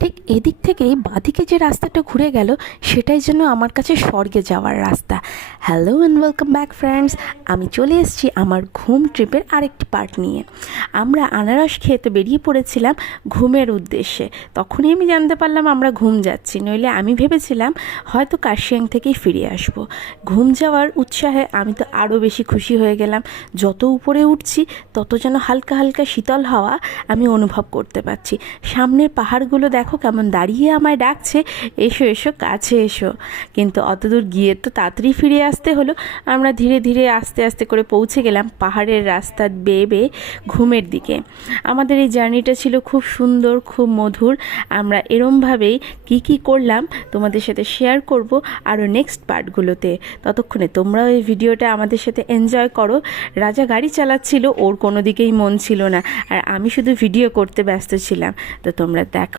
ঠিক এদিক থেকেই বাঁদিকে যে রাস্তাটা ঘুরে গেল সেটাই যেন আমার কাছে স্বর্গে যাওয়ার রাস্তা। Hello and welcome back friends, আমি চলে এসেছি আমার ঘুম ট্রিপের আরেকটি পার্ট নিয়ে। আমরা আনারস খেতে বেরিয়ে পড়েছিলাম ঘুমের উদ্দেশ্যে। তখনই আমি জানতে পারলাম আমরা ঘুম যাচ্ছি, নইলে আমি ভেবেছিলাম হয়তো কার্শিয়াং থেকেই ফিরে আসব। ঘুম যাওয়ার উৎসাহে আমি তো আরও বেশি খুশি হয়ে গেলাম। যত উপরে উঠছি তত যেন হালকা হালকা শীতল হাওয়া আমি অনুভব করতে পারছি। সামনের পাহাড়গুলো দেখো কেমন দাঁড়িয়ে আমায় ডাকছে, এসো এসো কাছে এসো। কিন্তু অতদূর গিয়ে তো তাড়াতাড়ি ফিরে আসতে হলো। আমরা ধীরে ধীরে আস্তে আস্তে করে পৌঁছে গেলাম পাহাড়ের রাস্তা বেয়ে বেয়ে ঘুমের দিকে। আমাদের এই জার্নিটা ছিল খুব সুন্দর, খুব মধুর। আমরা এরমভাবেই কি করলাম তোমাদের সাথে শেয়ার করব আরও নেক্সট পার্টগুলোতে। ততক্ষণে তোমরাও এই ভিডিওটা আমাদের সাথে এনজয় করো। রাজা গাড়ি চালাচ্ছিল, ওর কোনো দিকেই মন ছিল না, আর আমি শুধু ভিডিও করতে ব্যস্ত ছিলাম। তো তোমরা দেখো।